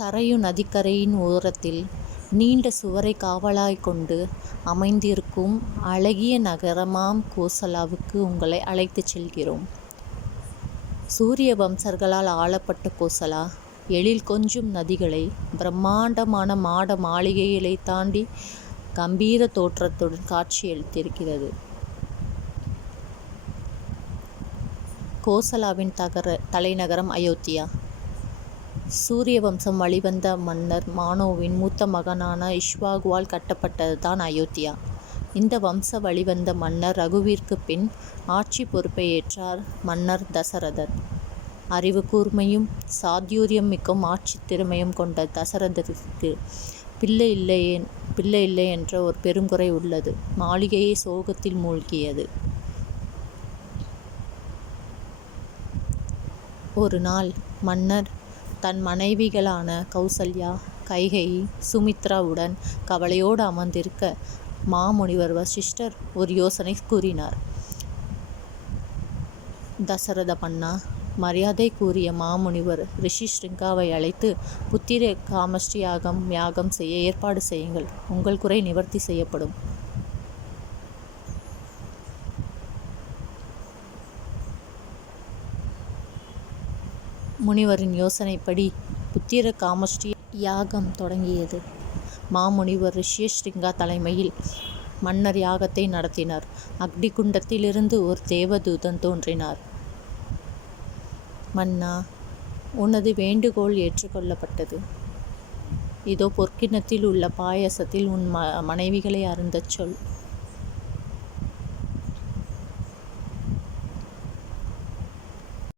சரையு நதிக்கரையின் ஓரத்தில் நீண்ட சுவரை காவலாய் கொண்டு அமைந்திருக்கும் அழகிய நகரமாம் கோசலாவுக்கு உங்களை அழைத்துச் செல்கிறோம். சூரிய வம்சர்களால் ஆளப்பட்ட கோசலா எழில் கொஞ்சும் நதிகளை பிரம்மாண்டமான மாட மாளிகைகளை தாண்டி கம்பீர தோற்றத்துடன் காட்சியளித்திருக்கிறது. கோசலாவின் தலைநகரம் அயோத்தியா. சூரிய வம்சம் வழிவந்த மன்னர் மானோவின் மூத்த மகனான இக்ஷ்வாகுவால் கட்டப்பட்டதுதான் அயோத்தியா. இந்த வம்ச வழிவந்த மன்னர் ரகுவிற்கு பின் ஆட்சி பொறுப்பை ஏற்றார் மன்னர் தசரதர். அறிவு கூர்மையும் சாதுரியம் மிக்க ஆட்சி திறமையும் கொண்ட தசரதருக்கு பிள்ளை இல்லை என்ற ஒரு பெருங்குறை உள்ளது. மாளிகையை சோகத்தில் மூழ்கியது. ஒரு நாள் மன்னர் தன் மனைவிகளான கௌசல்யா, கைகேயி, சுமித்ராவுடன் கவலையோடு அமர்ந்திருக்க மாமுனிவர் வசிஷ்டர் ஒரு யோசனை கூறினார். தசரத மன்னா, மரியாதை கூறிய மாமுனிவர் ரிஷி ஸ்ருங்காவை அழைத்து புத்திர காமஷ்டி யாகம் செய்ய ஏற்பாடு செய்யுங்கள். உங்கள் குறை நிவர்த்தி செய்யப்படும். முனிவரின் யோசனைப்படி புத்திர காமஷ்டி யாகம் தொடங்கியது. மாமுனிவர் ரிஷி ஸ்ருங்கா தலைமையில் மன்னர் யாகத்தை நடத்தினார். அக்னிகுண்டத்திலிருந்து ஒரு தேவதூதன் தோன்றினார். மன்னா, உனது வேண்டுகோள் ஏற்றுக்கொள்ளப்பட்டது. இதோ பொற்கிண்ணத்தில் உள்ள பாயசத்தில் உன் மனைவிகளை அருந்தச் சொல்.